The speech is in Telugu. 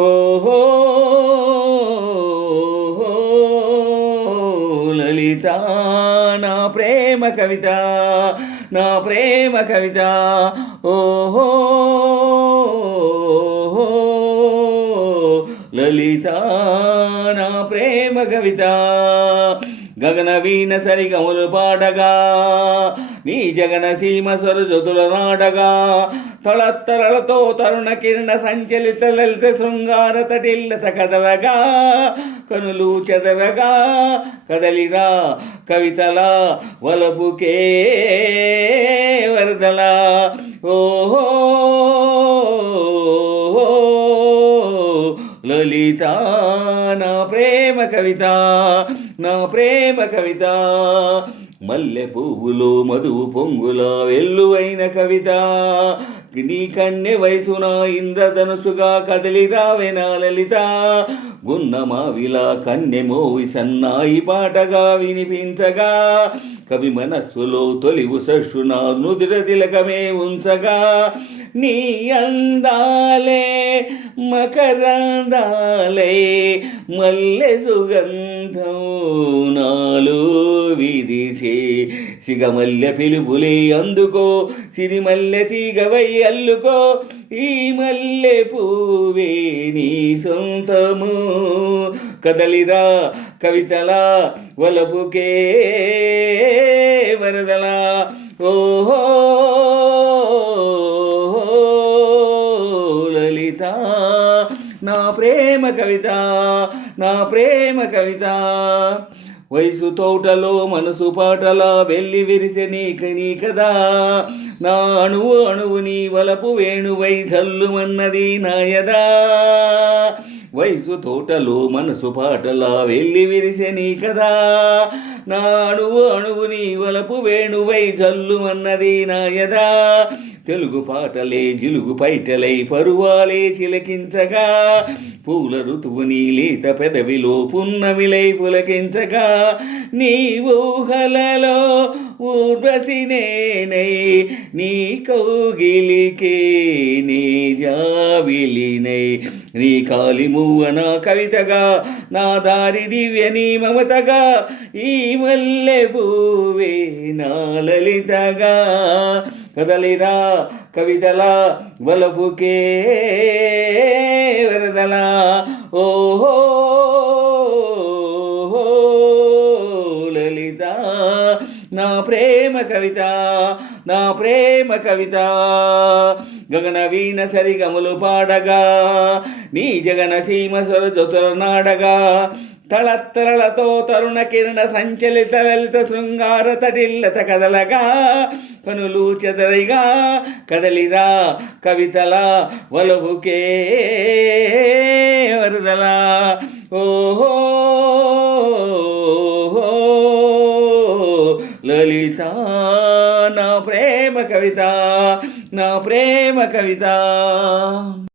ఓహో లలిత నా ప్రేమ కవిత, నా ప్రేమ కవిత. ఓహో లలిత నా ప్రేమ కవిత. గగన వీణ సరిగములు పాడగా, నీ జగన సీమ సరజతుల నాడగా, తళత్తరలతో తరుణ కిరణ సంచలిత లలిత శృంగార తటిల్లత కదలగా, కనులు చెదరగా కదలిరా కవితలా వలపుకే వరదలా. ఓహో లలిత నా ప్రేమ కవిత, నా ప్రేమ కవిత. మల్లె పువ్వులో మధువు పొంగుల వెల్లువైన కవిత, నీ కన్నె వయసున ఇంద్రధనుసుగా కదిలిరావే నా లలిత. గున్నమావిలా కన్నె మోవి సన్నాయి పాటగా వినిపించగా, కవి మనస్సులో తొలి ఉషస్సున నుదిర తిలకమే ఉంచగా, నీ అందాలే మకరందాలే మల్లె సుగంధం నాలో విదిసే, సిగమల్లె పిలుపులే అందుకో సిరిమల్లె తీగవై అల్లుకో, ఈ మల్లె పువ్వే నీ సొంతము, కదలిరా కవితలా వలపుకే వరదలా. ఓహో లలిత నా ప్రేమ కవిత, నా ప్రేమ కవిత. వయసు తోటలో మనసు పాటలా వెళ్ళి విరిసె నీ కదా, నా అణువు అణువు నీ వలపు వేణువై జల్లుమన్నది నాయదా. వయసు తోటలో మనసు పాటలా వెళ్ళి విరిసె నీ కదా, నా అణువు అణువు నీ వలపు వేణువై జల్లుమన్నది నాయదా. తెలుగు పాటలే జిలుగు పైటలై పరువాలే చిలకించగా, పూల ఋతువు నీ లేత పెదవిలో పున్నమిలై పులకించగా, నీ ఊహలలో ఊర్వశి నేనై నీ కౌగిలికే నీ జాబిలినై, నీ కాలి మువ్వన కవితగా నా దారి దివ్య నీ మమతగా, ఈ మల్లె పువ్వే నా లలితగా, కదలిరా కవితలా వలపుకే వరదలా. ఓహో లలిత నా ప్రేమ కవిత, నా ప్రేమ కవిత. గగన వీణ సరిగములు పాడగా, నీ జగన సీమ సరజతుల నాడగా, తళత్తరలతో తరుణ కిరణ సంచలిత లలిత శృంగార తటిల్లత కదలగా, కనులు చెదరిగా కదలిరా కవితలా వలపుకే వరదలా. ఓహో లలిత నా ప్రేమ కవిత, నా ప్రేమ కవిత.